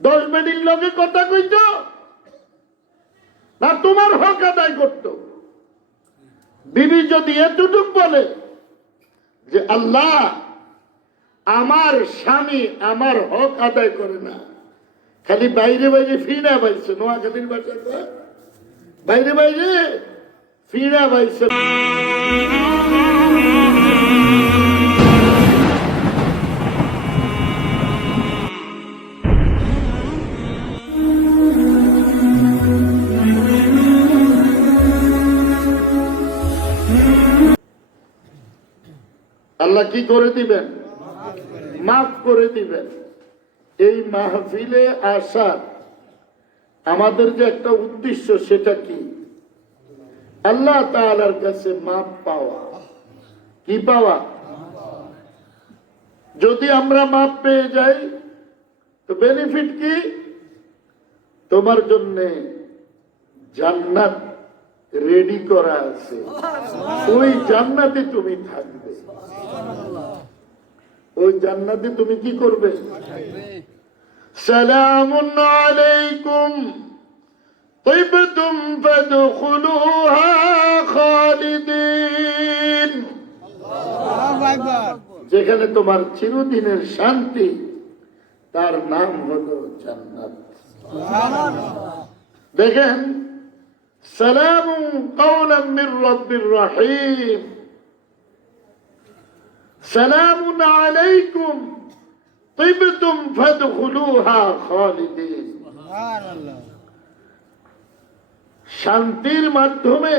10 বেডির লগে কথা কইত না তোমার হক আদায় করত? বিবি যদি এতটুক বলে যে আল্লাহ আমার স্বামী আমার হক আদায় করে না, খালি বাইরে বাইরে ফিরা বাইছে, নোয়াখালীর ভাষা বাইরে বাইরে ফিরা বাইছে। আল্লাহ কি করে দিবেন? মাফ করে দিবেন। এই মাহফিলে আসা আমাদের যে একটা উদ্দেশ্য, সেটা কি? আল্লাহ তাআলার কাছে মাফ পাওয়া। কি পাওয়া? যদি আমরা মাফ পেয়ে যাই তো বেনিফিট কি? তোমার জন্য জান্নাত রেডি করা আছে, ওই জান্নাতে তুমি থাকবে। ওই জান্নাতে তুমি কি করবে? সালামুন আলাইকুম তিবতুম ফাদখুলুহা খালিদিন। যেখানে তোমার চিরদিনের শান্তি, তার নাম হলো জান্নাত। দেখেন, সালামুন কাওলাম মির রাব্বির রহিম, সালামুন আলাইকুম তিবতুম ফাদখুলুহা খালিদিন। শান্তির মাধ্যমে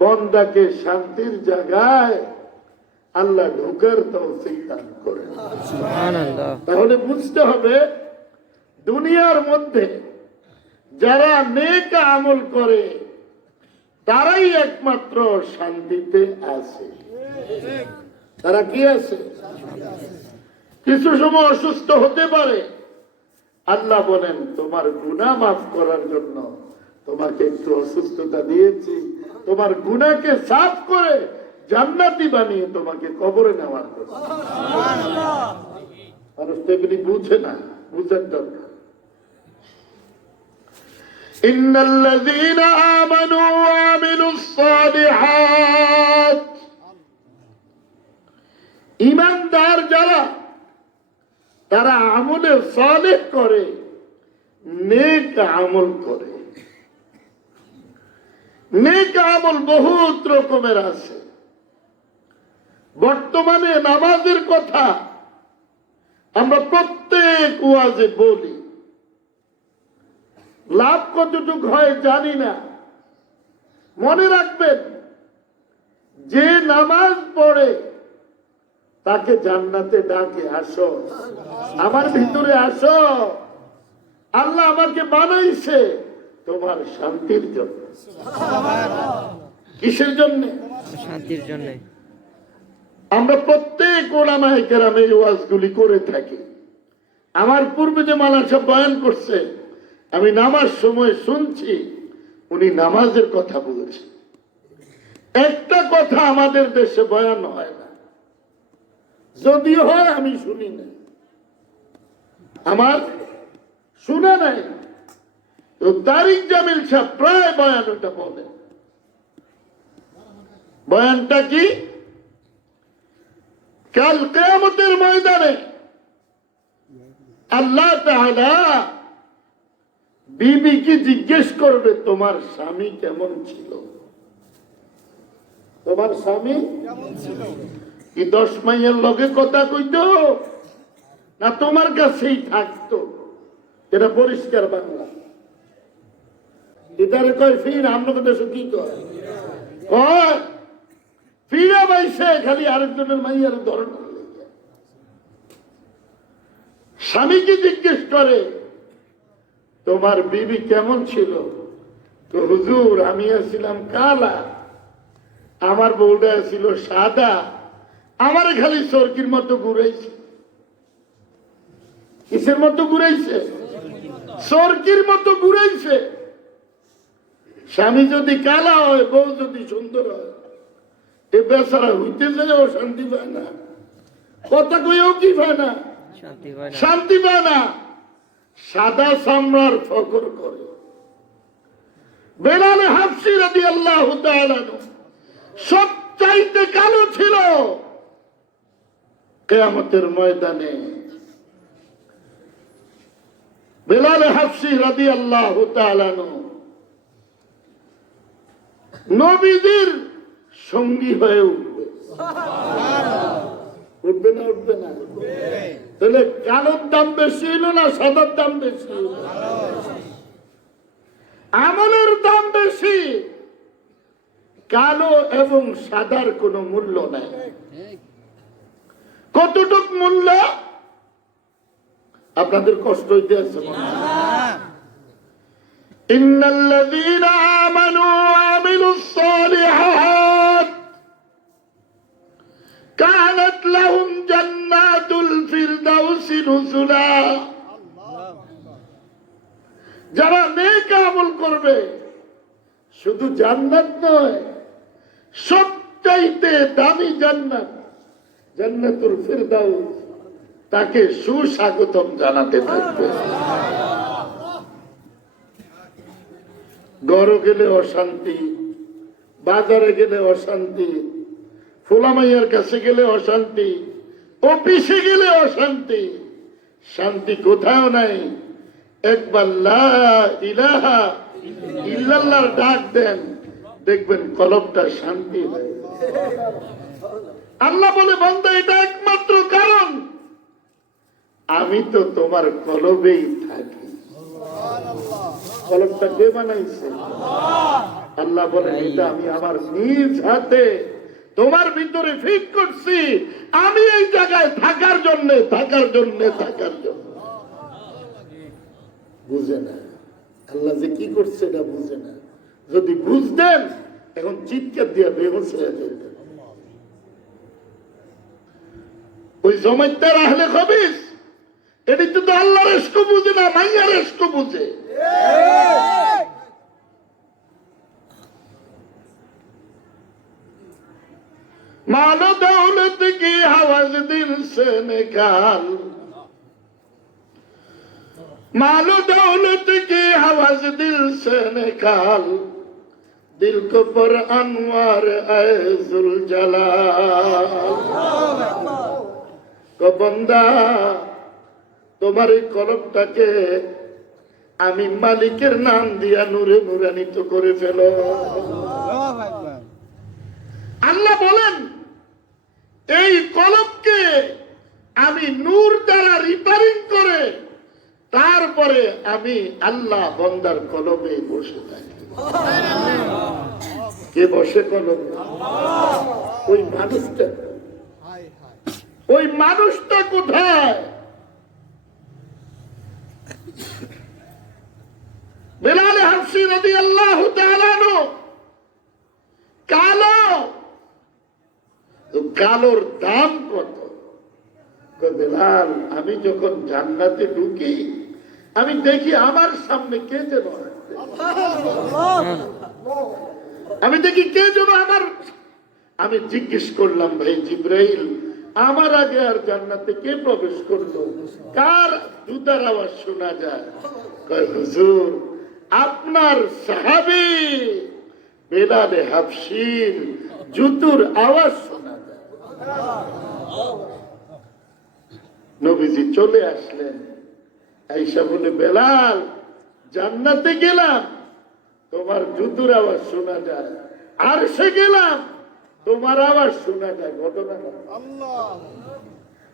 বান্দাকে শান্তির জায়গায় আল্লাহ ঢোকার তৌফিক দান করেন। সুবহানাল্লাহ। তাহলে বুঝতে হবে, দুনিয়ার মধ্যে যারা নেক আমল করে তারাই একমাত্র শান্তিতে আছে। তারা কি আছে? কিছু সময় অসুস্থ হতে পারে, আল্লাহ বলেন তোমার গুনাহ মাফ করার জন্য তোমাকে একটু অসুস্থতা দিয়েছি, তোমার গুনাহকে সাফ করে জান্নাতি বানিয়ে তোমাকে কবরে নেওয়ার জন্য। মানুষ তো এগুলি বুঝে না, বুঝার দরকার। ইন্নাল্লাযীনা আমানু ওয়া আমিলুস সালিহাত, ঈমানদার যারা, তারা আমলে সালেহ করে, নেক আমল করে। নেক আমল বহুত রকমের আছে। বর্তমানে নামাজের কথা আমরা প্রত্যেক ওয়াজে বলি, লাভ কতটুকু হয় জানি না। মনে রাখবেন, যে নামাজ পড়ে তাকে জান্নাতে ডাকে, আসো আমার ভিতরে আসো, আল্লাহ আমাকে বানাইছে তোমার শান্তির জন্য। কিসের জন্য? শান্তির জন্য। আমরা প্রত্যেক উলামায়ে কেরাম এই ওয়াজগুলি করে থাকি। আমার পূর্বে যে মাওলানা সাহেব বয়ান করছে, আমি নামাজ সময় শুনছি, উনি নামাজের কথা বলেছেন। একটা কথা আমাদের দেশে বয়ান হয় না, যদিও হয় আমি শুনি না, আমার শুনে নাই। তো তারিক জামিল সাহেব প্রায় বয়ান ওটা বলে। বয়ানটা কি? কাল কিয়ামতের ময়দানে আল্লাহ তাআলা বিবিকে জিজ্ঞেস করবে, তোমার স্বামী কেমন ছিল? তোমার স্বামী কেমন ছিল? কি 10 মাইয়ের লগে কথা কইতো না তোমার কাছেই থাকতো? এটা পরিষ্কার বাংলা। এটারে কয় ফির। আমরা দেশে কি কয়? কয় ফিরা বাইছে, খালি আরেকজনের মাইয়ার ধরন। স্বামীকে জিজ্ঞেস করে, তোমার বিবি কেমন ছিল? তো হুজুর, আমি ছিলাম কালা, আমার বউটা ছিল সাদা, আমার খালি সরকির মতো ঘুরাইছে। কিসের মতো ঘুরাইছে? সরকির মতো ঘুরাইছে। স্বামী যদি কালা হয়, বউ যদি সুন্দর হয়, এ বেচারা হইতে যায়, ও শান্তি পায় না। কথা কইও কি পায় না? শান্তি পায় না। সাদা চামড়ার ফকর করে। বেলাল হাবশী রাদিয়াল্লাহু তাআলা সবচাইতে কালো ছিল। কিয়ামতের ময়দানে বেলাল হাবশী রাদিয়াল্লাহু তাআলা নবীজির সঙ্গী হয়ে উঠবে। উঠবে না? উঠবে না? তাহলে কালোর দাম বেশি হলো না সাদার দাম বেশি? আমলের দাম বেশি। কালো এবং সাদার কোনো মূল্য নাই। কতটুক মূল্য? আপনাদের কষ্ট হইতে আছে? ইন্নাল্লাযীনা আমানু ওয়া আমিলুস সালিহাত কানাত লাহুম জান্নাতুল ফিরদাউসি নুজুলা। যারা নেক আমল করবে শুধু জান্নাত নয়, সবচাইতে দামি জান্নাত জান্নাতুল ফিরদাউস তাকে সুস্বাগতম জানাতে থাকবে। ঘরে গেলে অশান্তি, বাজারে গেলে অশান্তি, ফুলামাইয়ার কাছে গেলে অশান্তি, অফিসে গেলে অশান্তি, শান্তি কোথাও নাই। একবার লা ইলাহা ইল্লাল্লাহর ডাক দেন, দেখবেন কলবটা শান্তি হয়। আল্লাহ বলে, বান্দা এটা একমাত্র কারণ আমি তো তোমার কলবেই থাকি। কলবটা কে বানাইছে? আল্লাহ বলেন, এটা আমি আমার নিজ হাতে তোমার ভিতরে ফিট করছি। আমি এই জায়গায় থাকার জন্য বুঝে না। আল্লাহ যে কি করছে এটা বুঝে না। যদি বুঝতেন এখন চিৎকার দিয়ে বেহুশ হয়ে যেতেন। ওই জমাইতার আহলে খবিস এটি তো আল্লাহর ইশক বুঝে না, মাইয়ার ইশক বুঝে। मालो दौलत की हवस दिल से निकाल, मालो दौलत की हवस दिल से निकाल, दिल को पर अनवार ऐजुल जलाल। को बंदा তোমার এই কলবটাকে আমি মালিকের নাম দিয়া নূরে নূরান্বিত করে ফেলো। আল্লাহ বলেন, এই কলবকে আমি নূর দ্বারা রিপেয়ারিং করে তারপরে আমি আল্লাহ বান্দার কলবে বসে থাকি। কে বসে কলবে? ওই মানুষটা কোথায়? বেলাল হাবশী রাদিয়াল্লাহু তাআলা কালো। কালোর দাম কত? বেলাল, আমি যখন জান্নাতে ঢুকি আমি দেখি আমার সামনে কে যেন, আমি দেখি কে যেন আমার। আমি জিজ্ঞেস করলাম, ভাই জিবরাইল, আমার আগে আর জান্নাতে কে প্রবেশ করলো? কার জুতার আওয়াজ শোনা যায়? কয়, হুজুর, আপনার সাহাবী বেলাল হাবশীর জুতুর আওয়াজ শোনা যায়। নবীজি চলে আসলেন, আয়েশা বলে, বেলাল, জান্নাতে গেলাম তোমার জুতুর আওয়াজ শোনা যায়, আরশে গেলাম তোমার আওয়াজ শোনা যায়। ঘটনা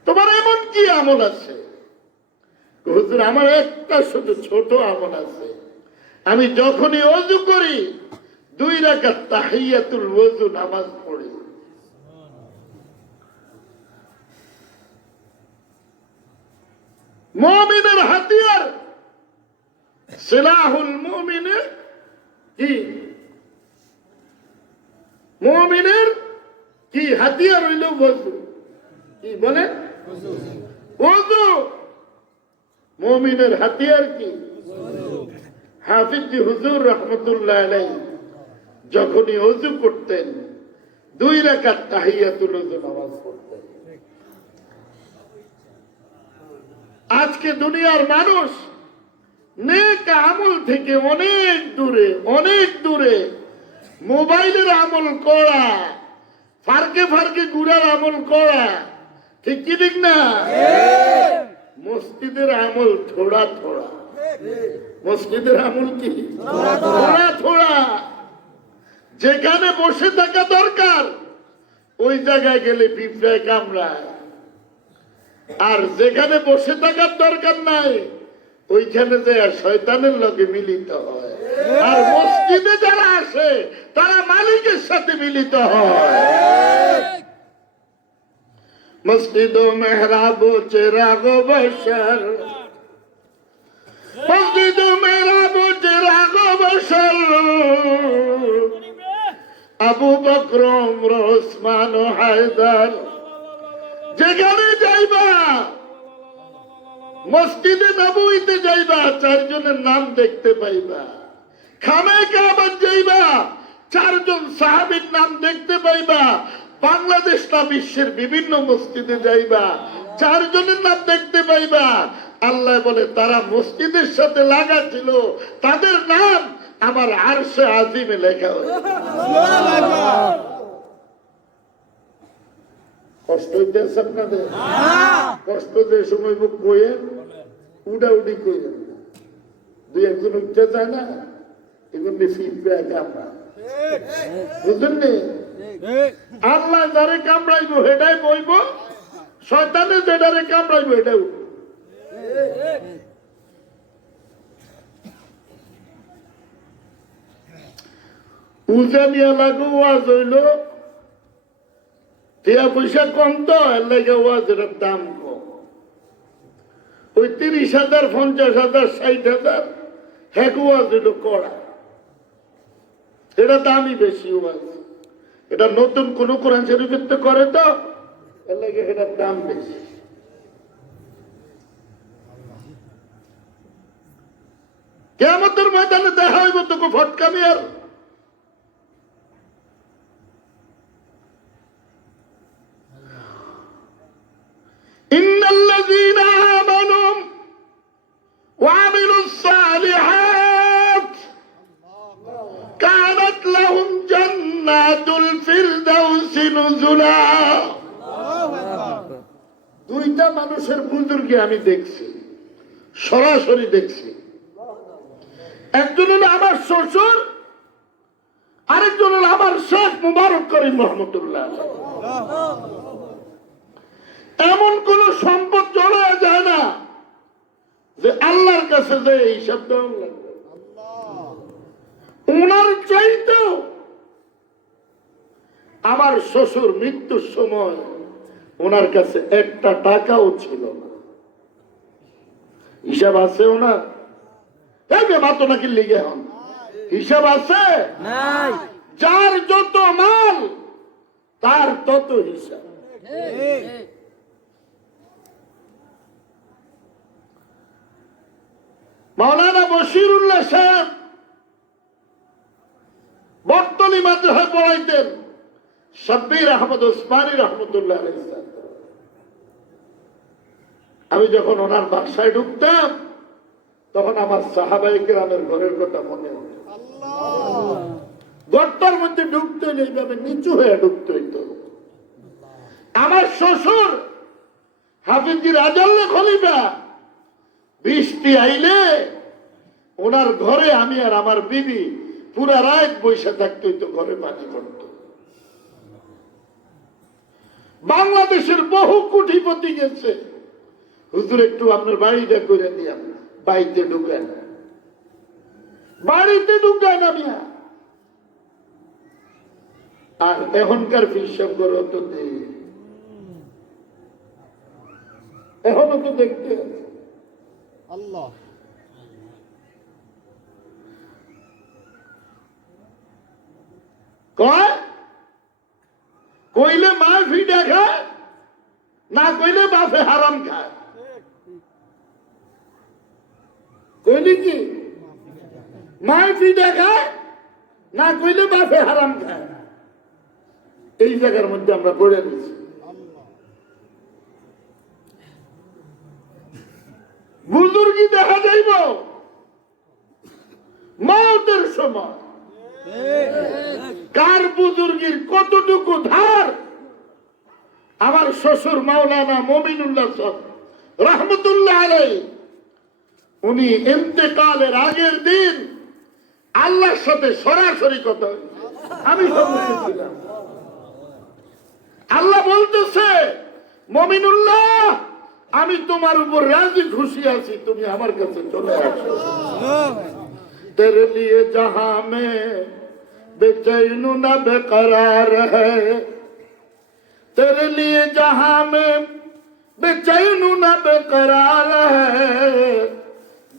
তোমার এমন কি আমল আছে? হুজুর, আমার একটা শুধু ছোট আমল আছে। আমি যখনই ওযু করি 2 রাকাত তাহিয়াতুল ওযু নামাজ পড়ি। মুমিনের হাতিয়ার, সিলাহুল মুমিনের কি? মুমিনের কি হাতিয়ার হইল? ওযু। কি বলে? ওযু। মুমিনের হাতিয়ার কি? হাফিজ হুজুর রাহমাতুল্লাহ আলাইহি যখনই ওযু করতেন 2 রাকাত তাহিয়াতুল ওযু নামাজ পড়তেন। আজকে দুনিয়ার মানুষ নেক আমল থেকে অনেক দূরে মোবাইলের আমল করা, ফারকে ফারকে ঘুরার আমল করা, ঠিক কি ঠিক না? মসজিদের আমল থোড়া থোড়া, মসজিদের আমল কি থোড়া থোড়া। যেখানে বসে থাকা দরকার ওই জায়গায় গেলে পিঁপড়ায় কামড়ায়, আর যেখানে বসে থাকার দরকার নাই ওইখানে যে শয়তানের লগে মিলিত হয়। আর মসজিদে যারা আসে তারা মালিকের সাথে মিলিত হয়। মসজিদ ও মেহরাব চেরাগ বশর, মসজিদ ও মেহরাব চেরাগ বশর, আবু বকর ওমর ওসমান ও হায়দার। যেখানে যাইবা মসজিদে নববীতে যাইবা চারজনের নাম দেখতে পাইবা। খানে কাবার যাইবা চারজন সাহাবীর নাম দেখতে পাইবা। বাংলাদেশ না বিশ্বের বিভিন্ন মসজিদে যাইবা চারজনের নাম দেখতে পাইবা। আল্লাহ বলে তারা মসজিদের সাথে লাগা ছিল, তাদের নাম আমার আরশে আজিমে লেখা হয়েছে। কষ্ট হইতেছে আপনাদের? কষ্ট যে সময় মুখ কইেন উডাউডি কইেন, দুই একজন উঠতে চায় না, এগুলি ফিডব্যাক আমরা বুঝলেন নি? আল্লাহ যারে কামড়াইবো হেডাই বইব, শয়তানে যেটারে কামড়াইবো হেডাই উঠবো। উজানিয়া লাগু ওয়াজ হইল, টিয়া পয়সা কম তো এর লাগে ওয়াজের দাম কম। ওই 30,000 50,000 60,000 হ্যাক ওয়াজ হইল কড়া, এটা দামই বেশি ওয়াজ। এটা নতুন কোন কোরআন শরীফের তো করে তো এর লাগে এটার দাম বেশি। কিয়ামতের ময়দানে দেখা হইব তোকে ফটকামি। আর ইন্নাল্লাযীনা আমানু ওয়া আমিলুস সালিহাত কানাত লাহুম জান্নাতুল ফিরদাউসি নুজুলা। দুইটা মানুষের বুজুর্গি আমি দেখছি, সরাসরি দেখছি। একজন হলো আমার শ্বশুর, আরেকজন হলো আমার শেখ মুবারক করিম রহমতুল্লাহ। এমন কোন সম্পদ চলে যায় না যে আল্লাহর কাছে যে হিসাব দেওয়া লাগবে। ওনার চাইতেও আমার শ্বশুর মৃত্যুর সময় ওনার কাছে একটা টাকাও ছিল না। হিসাব আছে ওনার? মাত্র নাকি লিগে হন হিসাব আছে? যার যত মাল তার তত হিসাব। মাওলানা বশিরুল্লাহ সাহেব বর্তনী মাদ্রাসায় পড়াইতেন, শাব্বির আহমদ ওসমানী রহমতুল্লাহ আলাইহি। আমি যখন ওনার বাসায় ঢুকতাম তখন আমার সাহাবায়ে কেরামের ঘরের কথা মনে হতো। ঘরটার মধ্যে ঢুকতে হইলে এইভাবে নিচু হয়ে ঢুকতে হইতো। আমার শ্বশুর হাফিজি রাজাল্লাহ খলিফা বৃষ্টি আইলে ওনার ঘরে আমি আর আমার বিবি পুরা রাত বৈশা থাকতে হইতো, ঘরে পানি পড়ত। বাংলাদেশের বহু কোটিপতি গেছে, হুজুর একটু আপনার বাড়িটা করে দিয়াম, বাড়িতে ঢুকায় না, বাড়িতে ঢুকায় না মিয়া। আর এখনকার হিসাব করো তো এখনো তো দেখতে আল্লাহ কয়, কইলে মা ফিডা খায়, না কইলে বাপে হারাম খায়। কইলি কি মা ফিডা খায়, না কইলে বাপে হারাম খায়। এই জায়গার মধ্যে আমরা পড়ে দিচ্ছি। বুজুর্গি দেখা যাইব মওতের সময় কার বুজুর্গির কতটুকু ধার আমার শ্বশুর মাওলানা মমিনুল্লাহ সাহেব রহমতুল্লাহ আলাইহি উনি ইন্তেকালের আগের দিন আল্লাহর সাথে সরাসরি কথা হয়েছে। আমি সম্মুখে ছিলাম। আল্লাহ বলতেছে, মমিনুল্লাহ, আমি তোমার উপর রাজি খুশি আছি, তুমি আমার কাছে চলে আসো। তেরে লিয়ে জাহাঁ মে বেচैन না বেকরার হ্যায়, तेरे लिए जहां में बेचैन न बेकरार है,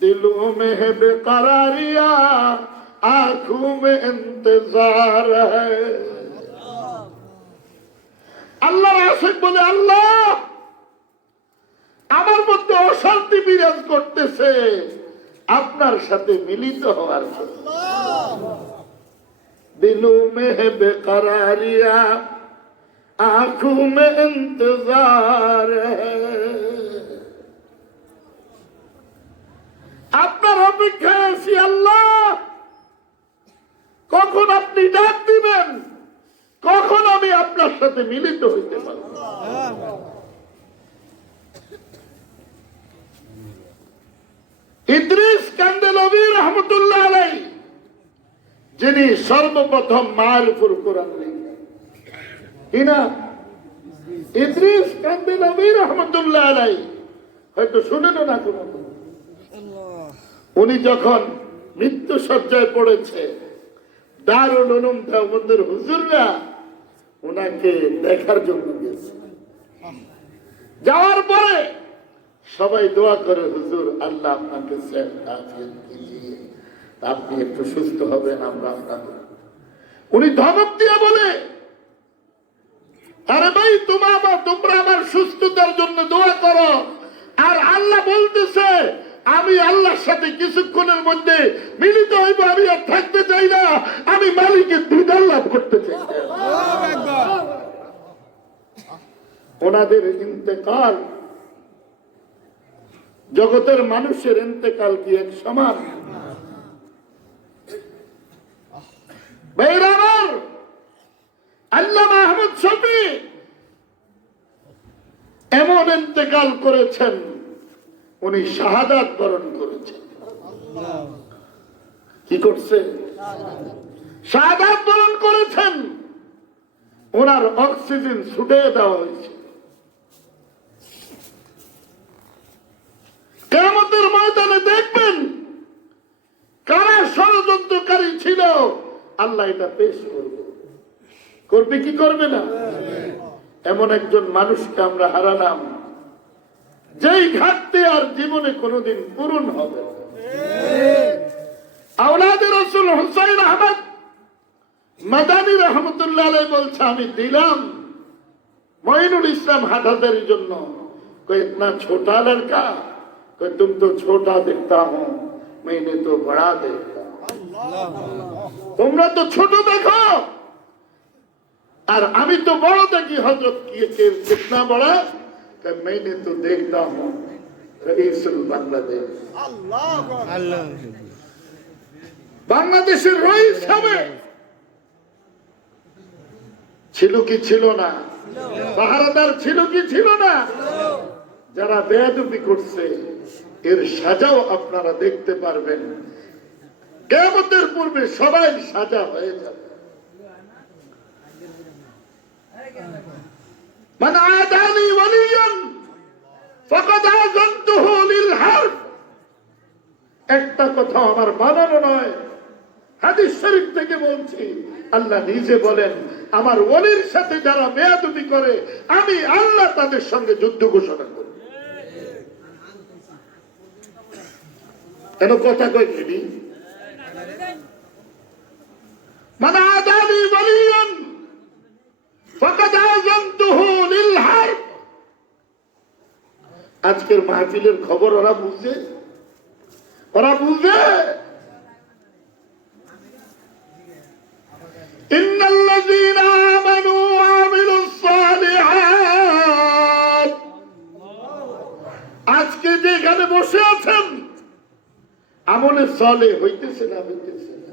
दिलों में है बेकरारिया, आंखों में इंतजार है। আল্লাহর আশিক বলে, আল্লাহ আমার মধ্যে অশান্তি বিরাজ করতেছে আপনার সাথে মিলিত হওয়ার জন্য। দিলোं में है बेकरारिया, आंखों में इंतजार है। আপনার অপেক্ষায় আছি আল্লাহ, কখন আপনি ডাক দিবেন, কখন আমি আপনার সাথে মিলিত হইতে পারব। ইদ্রিস কান্দেলভি রহমতুল্লাহ আলাইহি, যিনি সর্বপ্রথম মারিফুল কোরআন লিখেন, কিনা ইদ্রিস কান্দেলভি রহমতুল্লাহ আলাইহি, হয়তো শুনেন না কোন। উনি যখন মৃত্যু সজ্জায় পড়েছে, দারুল উলুম দেওবন্দের হুজুররা ওনাকে দেখার জন্য গেছে। যাওয়ার পরে সবাই দোয়া করে, হুজুর আল্লাহ আপনাকে আফিয়ত দিজিয়ে, আপনি একটু সুস্থ হবেন, আমরা আপনাকে। উনি ধমক দিয়ে বলে, আরে ভাই তোমরা আমার সুস্থতার জন্য দোয়া করো, আর আল্লাহ বলতেছে আমি আল্লাহর সাথে কিছুক্ষণের মধ্যে মিলিত হইব, আমি আর থাকতে চাই না, আমি মালিকের দিদার লাভ করতে চাই। ওনাদের ইন্তেকাল, জগতের মানুষের ইন্তেকাল কি এক সমান? বাইরামার আল্লামা আহমদ শফি এমন ইন্তেকাল করেছেন, উনি শাহাদাত বরণ করেছেন। কি করছে? শাহাদাত বরণ করেছেন। ওনার অক্সিজেন ছুটে দেওয়া হয়েছে। কিয়ামতের ময়দানে দেখবেন কারা ষড়যন্ত্রকারী ছিল, আল্লাহ এটা পেশ করবে কি করবে না? এমন একজন মানুষকে আমরা হারালাম, যেই ঘাটতি আর জীবনে কোনোদিন পূরণ হবে। আওলাদে রাসূল হুসাইন আহমদ মাদানী রহমতুল্লাহ আলাইহি বলছে, আমি দিলাম মঈনুল ইসলাম হাটাদারির জন্য। कोई इतना छोटा लड़का, कोई तुम तो छोटा दिखता हो, मैंने तो बड़ा देखा। তোমরা তো ছোট দেখো আর আমি তো বড় দেখি। হযরত কিতনা বড়া, मैंने तो देखता हूँ रईसुल बांग्लादेश, বাংলাদেশের রইস হবে। ছিল কি ছিল না? পাহারাদার ছিল কি ছিল না? যারা বেয়াদবি করছে এর সাজাও আপনারা দেখতে পারবেন। কিয়ামতের পূর্বে সবাই সাজা হয়ে যাবে। মান আদানি ওয়ালিয়ান ফাকাদ আযানতুহু লিল হারব। একটা কথা আমার বানানো নয়, হাদিস শরীফ থেকে বলছি। আল্লাহ নিজে বলেন, আমার ওলির সাথে যারা বেয়াদবি করে আমি আল্লাহ তাদের সঙ্গে যুদ্ধ ঘোষণা করি। কেন কথা কইনি? মান আদানি ওয়ালিয়ান ফাকাদ আযানতুহু লিল হারব। আজকের মাহফিলের খবর ওরা বুঝে, ওরা বুঝে। ইন্নাল্লাযীনা আমানু ওয়া আমিলুস সালিহাত, আজকে যেখানে বসে আছেন আমলে সলে হইতেছে না হইতেছে না।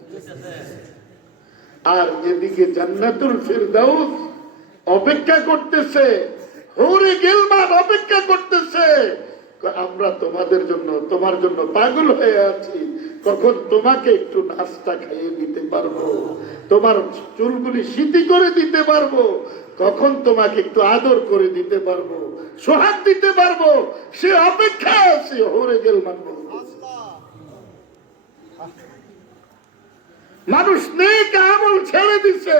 আর এদিকে জান্নাতুল ফিরদাউস অপেক্ষা করতেছে, হুরে গিলমান অপেক্ষা করতেছে, আমরা তোমাদের জন্য তোমার জন্য পাগল হয়ে আছি, কখন তোমাকে একটু নাস্তা খাইয়ে দিতে পারবো, তোমার চুলগুলি সিটি করে দিতে পারবো, কখন তোমাকে একটু আদর করে দিতে পারবো, সোহাগ দিতে পারবো, সে অপেক্ষা আছে। হুরে গিলমান মানুষ নেক আমল ছেড়ে দিছে,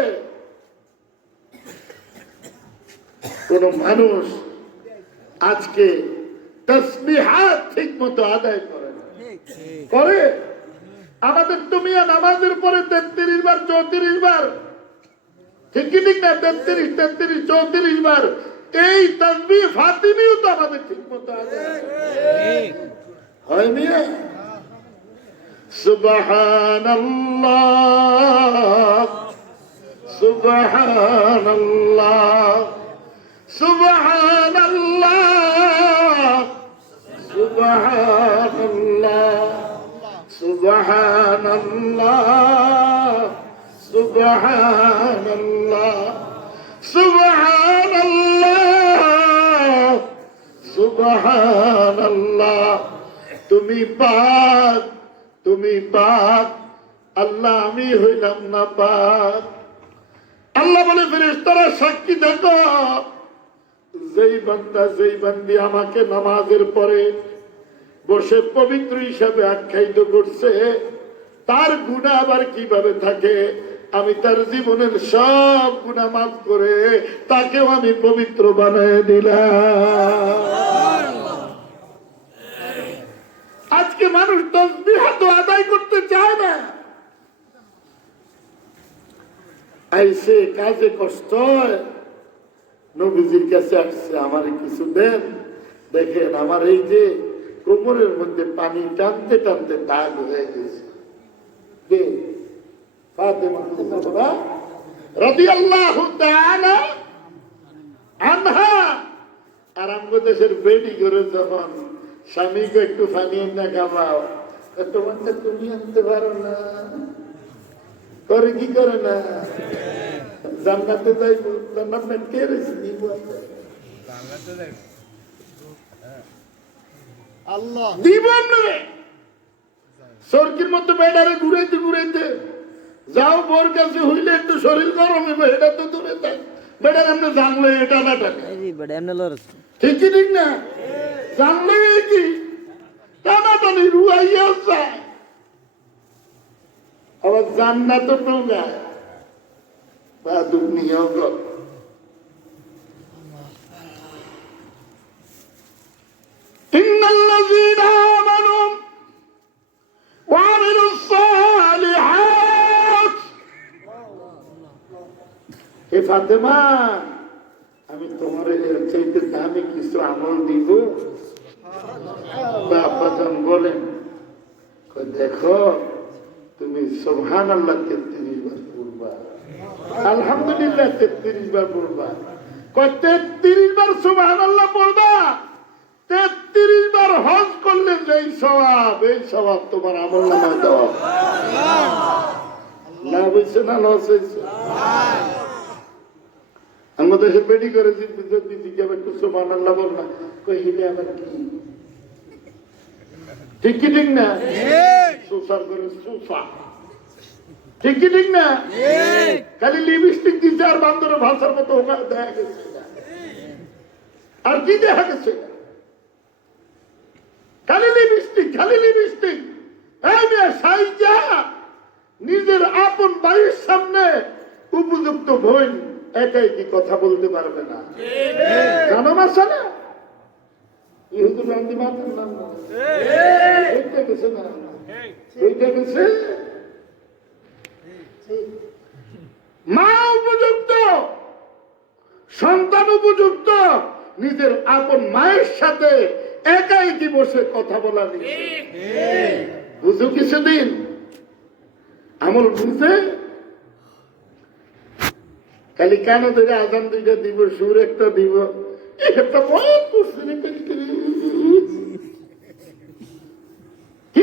কোন মানুষ আজকে তাসবিহাত ঠিক মতো আদায় করে না। করে আমাদের তুমিয়া নামাজের পরে 33 বার 34 বার, ঠিক কি ঠিক না? 33 33 34 বার এই তাসবিহ ফাতিমিও তো আমাদের ঠিক মতো আদায় হয় মিয়া। সুবহানাল্লাহ সুবহানাল্লাহ সুবহানাল্লাহ সুবহানাল্লাহ সুবহানাল্লাহ সুবহানাল্লাহ সুবহানাল্লাহ সুবহানাল্লাহ। তুমি পাক, তুমি পাক আল্লাহ, আমি হইলাম না পাক। আল্লাহ বলে ফেরেশতারা সাক্ষী থাকো, যেই বান্দা যেই বান্দি আমাকে নামাজের পরে বসে পবিত্র হিসাবে আখ্যায়িত করছে, তার গুনাহ আবার কিভাবে থাকে, আমি তার জীবনের সব গুনাহ মাফ করে তাকেও আমি পবিত্র বানিয়ে দিলাম। আজকে মানুষ তাসবিহ তো আদায় করতে চায় না, আইসে কাজে কষ্ট হয়, নবীজির কাছে আসছে, আমার কিছু দেন। দেখেন আমার এই যে কোমরের মধ্যে পানি টানতে টানতে দাগ হয়ে গেছে। ফাতেমা রাদিয়াল্লাহু তাআলা আনহা আরব দেশের বেডি করে যখন স্বামীকে একটু পানি এনে খাওয়াও, তোমারটা তুমি আনতে পারো না, করে কি করে না, জান্নাতে যাইব, জান্নাতে কে রেছে দিব আল্লাহ দিব আপনারে। সরকির মধ্যে বেডারে ঘুরাইতে ঘুরাইতে যাও, বোর কাছে হইলে একটু শরীর গরম হবে, এটা তো দূরে থাক, বেডার এমনি জানলে এটা না টাকা, ঠিক কি ঠিক না? জানলে কি টানাটানি রুয়াইয়া যায়, আবার জান্নাত টোঙায় বা দুনিয়া গল। ইন্নাল্লাযীনা আমানু ওয়া আমিলুস সালিহাত। হে ফাতেমা, আমি তোমার এর চাইতে দামি কিছু আমল দিব? বাবাজান বলেন, দেখো তুমি সুবহানাল্লাহ 33 বার পড়বা, আলহামদুলিল্লাহ 33 বার পড়বা, 33 বার সুবহানাল্লাহ পড়বা, 33 বার হজ করলে যেই সওয়াব, এই সওয়াব তোমার আমলনামায় দাও। লাভ হইছে না লস হইছে? আমাদের দেশে বেডি করে দিদি কেমন একটু সুবহানাল্লাহ বল না, কইলে আবার কি, ঠিক কি ঠিক না? সুসার করে সুসা, ঠিক কি ঠিক না? খালি লিপস্টিক দিতে আর বান্দরের ভাষার মতো ওখানে দেখা গেছে, আর কি দেখা গেছে? খালি লিপস্টিক, খালি লিপস্টিক। এই মেয়ে সাইজা নিজের আপন ভাইয়ের সামনে উপযুক্ত বোন একাই কি কথা বলতে পারবে না? জানো মাসা না ইহুদুর রান্দি মাতার নাম এইটা গেছে না, এইটা গেছে। মা উপযুক্ত, সন্তান উপযুক্ত, নিজের আপন মায়ের সাথে একাই কি বসে কথা বলা নেই। বুঝো কিছুদিন আমল বুঝে খালি কেন ধরে আজান দুইটা দিব, সুর একটা দিব, একটা বয়ান করছে কি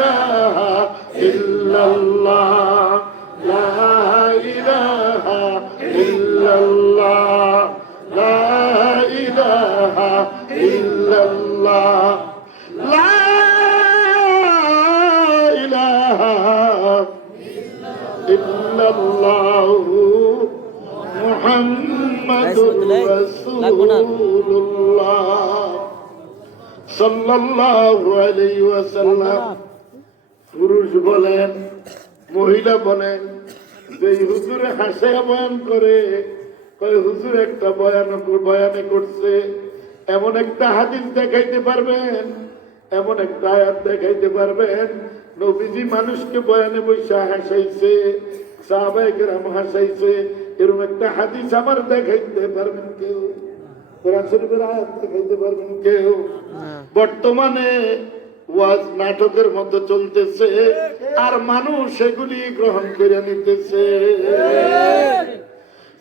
ইল্লাল্লাহু মুহাম্মাদুর রাসূলুল্লাহ সাল্লাল্লাহু আলাইহি ওয়াসাল্লাম। পুরুষ বলেন মহিলা বলেন, যে হুজুরে হাসিয়া বয়ান করে, হুজুর একটা বয়ানে করছে, এমন একটা হাদিস দেখাইতে পারবেন, এমন একটা আয়াত দেখাইতে পারবেন, নবীজি মানুষকে বয়ানে বৈশা হাসাইছে, সাহাবায়ে কেরাম হাসাইছে, এরকম একটা হাদিস আমার দেখাইতে পারবেন কেউ? কোরআন শরীফের আয়াত দেখাইতে পারবেন কেউ? বর্তমানে ওয়াজ নাটকের মধ্যে চলতেছে, আর মানুষ সেগুলি গ্রহণ করে নিতেছে।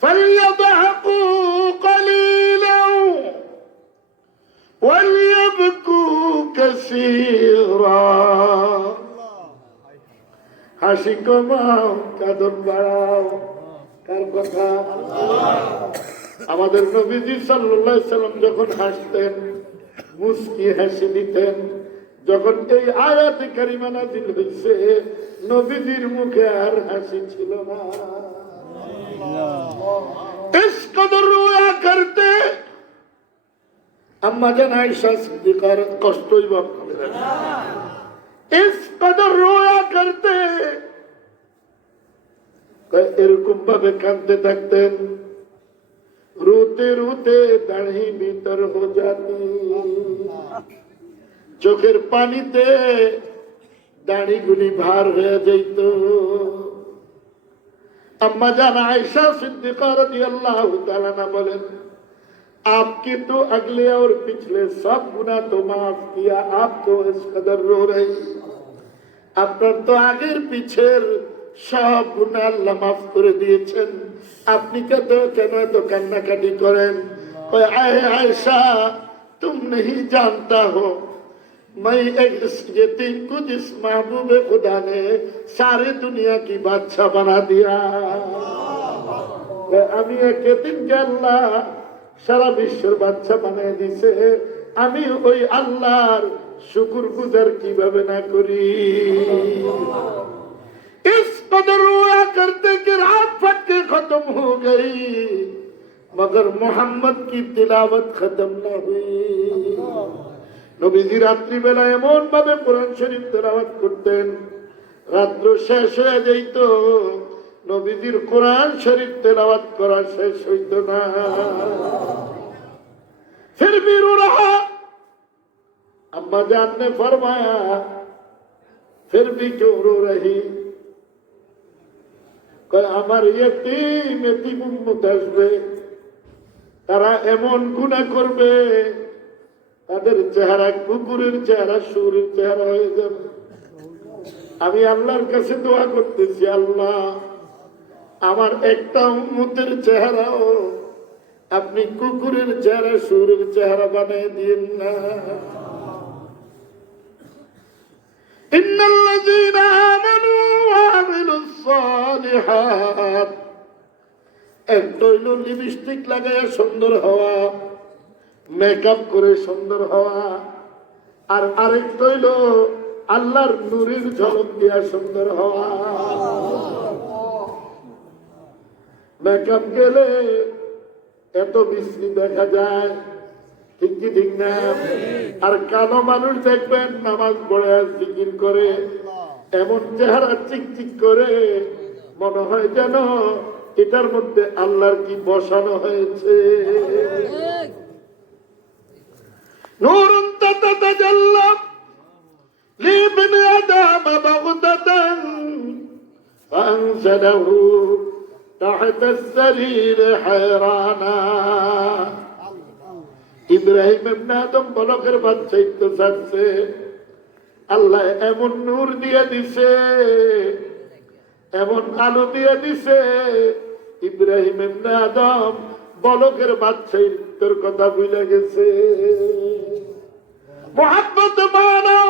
فَلْيَضْحَكُوا قَلِيلًا وَلْيَبْكُوا كَثِيرًا। হাসি কমাও, কাঁদন বাড়াও। কার কথা? আমাদের নবীজি সাল্লাল্লাহু আলাইহি সাল্লাম যখন হাসতেন, মুস্কি হাসি দিতেন। যখন এই আয়াতে কারিমা নাযিল হইছে, নবীজির মুখে আর হাসি ছিল না। इस कदर रोया करते अम्मा जान आयशा सिद्दीक़ा कष्ट इस कदर रोया करते, এরকম ভাবে কাঁদতে থাকতেন, রোতে রোতে দাড়ি ভিতর হো যাতি, চোখের পানিতে দাড়িগুলি ভার হয়ে যেত। अम्मा जान आयशा सिद्दीक़ा रज़ियल्लाहु ताला अन्हा बोलें, आपके तो अगले और पिछले सब गुनाह तो माफ किया, आप तो इस कदर रो रही। আপনার তো আগের পিছের সব গুনাহ আল্লাহ মাফ করে দিয়েছেন, আপনি কেন এত কান্নাকাটি করেন? आयशा तुम नहीं जानता हो, मैं एक यतीम को जिस महबूब खुदा ने सारे दुनिया की बादशाह बना दिया, আমি এক यतीमকে আল্লাহ সারা বিশ্বের বাদশা বানিয়ে দিয়েছে, আমি ওই আল্লাহর শুকর গুজার কিভাবে না করি। इस कदर रोया करते कि रात फट के खत्म हो गई, मगर मोहम्मद की तिलावत खत्म न हुई। নবীজি রাত্রিবেলা এমন ভাবে কোরআন শরীফ তেলাওয়াত করতেন, রাত্র শেষ হয়ে যেত, নবীজির কোরআন শরীফ তেলাওয়াত করা শেষ হইত না। फिर भी रो रहा, अम्मा जान ने फरमाया, फिर भी क्यों रो रही? আমার এতিম উম্মত আসবে, তারা এমন গুনাহ করবে, তাদের চেহারা কুকুরের চেহারা, শুয়োরের চেহারা হয়ে যাবে। আমি আল্লাহর কাছে দোয়া করতেছি, আল্লাহ আমার একটা উম্মতের চেহারাও আপনি কুকুরের চেহারা, শুয়োরের চেহারা বানিয়ে দিন না। ইন্নাল্লাযীনা আমানু ওয়া আমিলুস সালিহাত, একটা হইল লিপস্টিক লাগাইয়া সুন্দর হওয়া, মেকআপ করে সুন্দর হওয়া, আর আরেকটা হইল আল্লাহর নূরের ঝলক দিয়া সুন্দর হওয়া। মেকআপ গেলে এত বিশ্রী দেখা যায়, ঠিক কি ঠিক না? আর কালো মানুষ দেখবেন নামাজ পড়ে জিকির করে, এমন চেহারা চিকচিক করে, মনে হয় যেন এটার মধ্যে আল্লাহর কি বসানো হয়েছে। নূরুন তাতাজাল্লা লিবনি আদম বাগদাতান ফানসালাহু তাহতা আস-সারির হায়রানা। ইব্রাহিম ইবনে আদম বলকের বাচ্চা তো যাচ্ছে, আল্লাহ এমন নূর দিয়ে দিছে, এমন আলো দিয়ে দিছে, ইব্রাহিম ইবনে আদম বলকের বাচ্চাই তোর কথা ভুলে গেছে। मोहब्बत मानो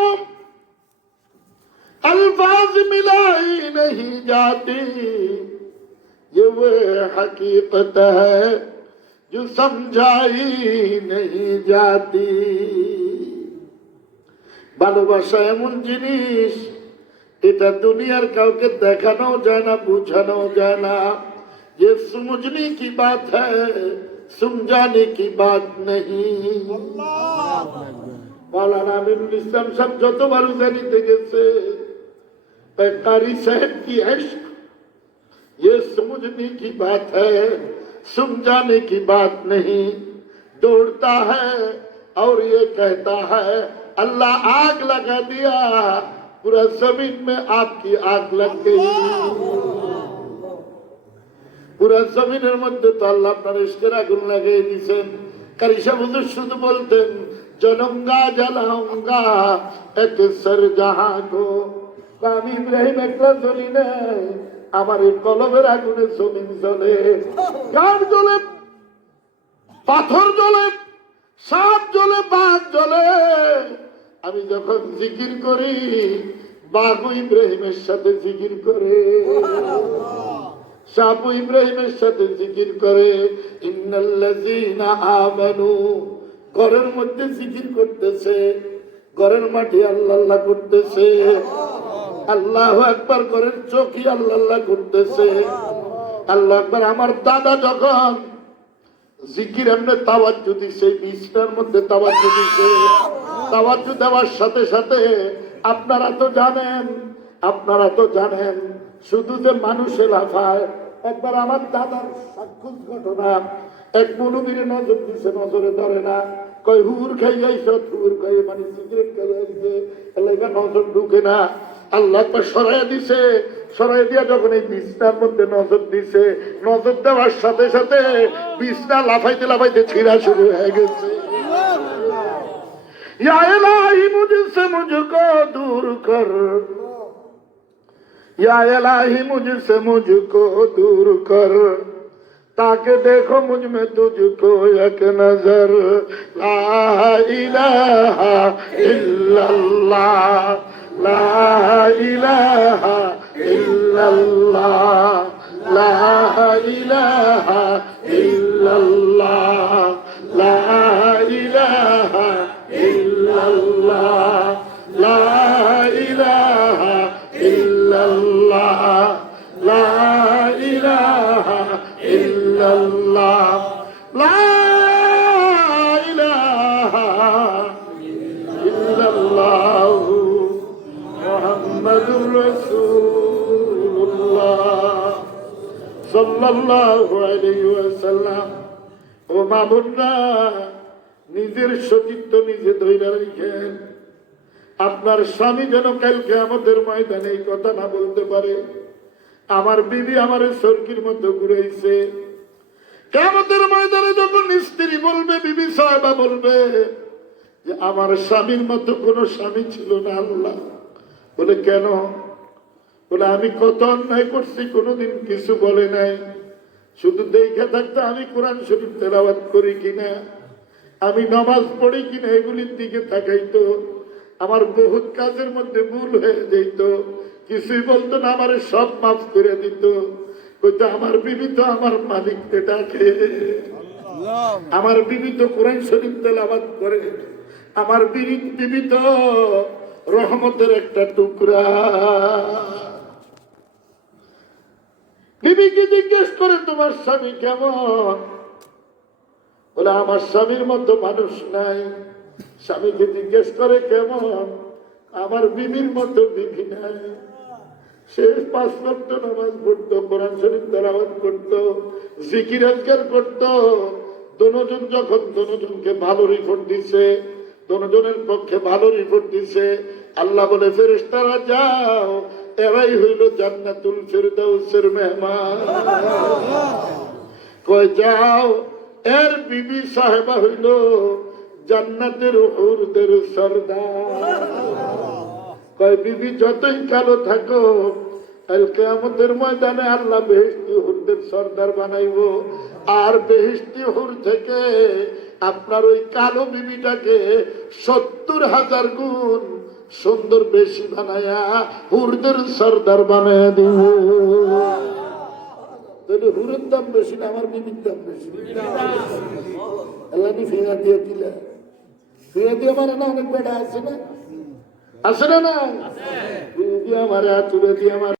अल्फाज मिलाई नहीं जाती, ये वो हकीकत है जो समझाई नहीं जाती। ভালোবাসা এমন জিনিস এটা দুনিয়ার কাউকে দেখানো যায় না, বুঝানো যায় না। ये समझने की बात है, समझाने की बात नहीं। मौलाना आमिनुल इस्लाम साहब যতবার উজানিতে গেছে, कारी साहब की इश्क ये समझने की बात है, समझाने की बात नहीं। दौड़ता है और ये कहता है अल्लाह आग लगा दिया, पूरा जमीन में आपकी आग लग गई। পুরা জমিনের মধ্যে তো আল্লাহ আপনার ইশকের আগুন লাগিয়ে দিয়েছেন। কারি সাহেব হুজুর শুধু বলতেন জলঙ্গা জ্বালাউঙ্গা এক সর জাহাঁ কো। আমি ইব্রাহিম একলা জ্বলি না, আমার এই কলবের আগুনে জমিন জ্বলে, গাছ জ্বলে, পাথর জ্বলে, সাপ জ্বলে, বাঘ জ্বলে। আমি যখন জিকির করি বাঘ ইব্রাহিমের সাথে জিকির করে, সাপ ইব্রাহিমের সাথে জিকির করে। ইন্নাল্লাযীনা আমানু, ঘরের মধ্যে জিকির করতেছে, ঘরের মাটি আল্লাহ আল্লাহ করতেছে, আল্লাহু আকবার, ঘরের চৌকি আল্লাহ আল্লাহ করতেছে, আল্লাহ আকবার। আমার দাদা যখন জিকির এমনি তাওয়াজ্জু দিছে, বিছনার মধ্যে তাওয়াজ্জু দিছে, তাওয়াজ্জু দেওয়ার সাথে সাথে আপনারা তো জানেন শুধু যে মানুষে লাফায়। একবার আমার দাদার সাক্ষুৎ ঘটনা, এক মৌলবীরে নজর দিছে, নজরে ধরে না, কয় হুর খাই যাইছ, হুর খাই মানে সিগারেট খাই যাইছে, এলাকা নজর ঢুকে না। আল্লাহ একবার সরাই দিছে, সরাই দিয়া যখন এই বিছনার মধ্যে নজর দিছে, নজর দেওয়ার সাথে সাথে বিছনা লাফাইতে লাফাইতে ছিঁড়া শুরু হয়ে গেছে। ইয়া ইলাহি মুঝসে মুঝকো দূর কর, या इलाही मुझसे मुझको दूर कर, ताकि देखो मुझ में तुझको एक नजर। ला इलाहा इल्लल्लाह, ला इलाहा इल्लल्लाह, ला इलाहा इल्लल्लाह, ला इलाहा इल्लल्लाह, ला इलाहा इल्लल्लाह, ला इलाहा इल्लल्लाह, ला इलाहा इल्लल्लाह, मुहम्मदुर रसूलुल्लाह সাল্লাল্লাহু আলাইহি ওয়াসাল্লাম। ও মা বোনরা, নিজের সতীত্ব নিজে ধইরা রাখেন। আপনার স্বামী যেন কালকে আমাদের ময়দানে এই কথা না বলতে পারে আমার বিবি আমার সরকির মধ্যে ঘুরাইছে। কিয়ামতের ময়দানে যখন স্ত্রী বলবে, বিবি সাহেবা বলবে যে আমার স্বামীর মতো কোনো স্বামী ছিল না আল্লাহ। বলে কেন? বলে আমি কত অন্যায় করছি, কোনোদিন কিছু বলে নাই, শুধু দেখে থাকতে আমি কোরআন শরীফ তেলাওয়াত করি কিনা, আমি নামাজ পড়ি কিনা, এগুলির দিকে তাকাইতো। আমার বহুত কাজের মধ্যে ভুল হয়ে যেত, কিছুই বলতো না, আমার সব মাফ করে দিত। কইতো আমার বিবি তো আমার মালিককে ডাকে, আমার বিবি তো কোরআন শরীফ তেলাওয়াত করে, আমার বিবি তো রহমতের একটা টুকরা। বিবিকে জিজ্ঞেস করে তোমার স্বামী কেমন? বলে আমার স্বামীর মতো মানুষ নাই। স্বামীকে জিজ্ঞেস করে কেমন? আমার বিবির মতো বিবি নাই। সে 5 ওয়াক্ত নামাজ পড়তো, কোরআন শরীফ তেলাওয়াত করতো, জিকির আজকার করতো। দোনোজন যখন দোনোজনকে ভালো রিপোর্ট দিছে, দোনোজনের পক্ষে ভালো রিপোর্ট দিছে, আল্লাহ বলে ফেরেশতারা যাও, এরাই হইল জান্নাতুল ফিরদাউসের মেহমান। কই যাও, এর বিবি সাহেবা হইল জান্নাতের হুরদের সরদার। কয় বিবি যতই কালো থাকো, কাল কিয়ামতের ময়দানে আল্লাহ বেহেশতি হুরদের সরদার বানাইবো। আর বেহেশতি হুর থেকে আপনার ওই কালো বিবিটাকে 70,000 গুণ সুন্দর বেশি বানায়া হুরদের সরদার বানায় দিব। তাহলে হুরের দাম বেশি না আমার বিবির দাম বেশি? আল্লাহ নি ফিরা দিয়ে দিলে, ফিরা দিয়ে মানে না, অনেক বেটা আছে না, আছে না না? তুলে দিয়ে আমার, তুলে দিয়ে আমার।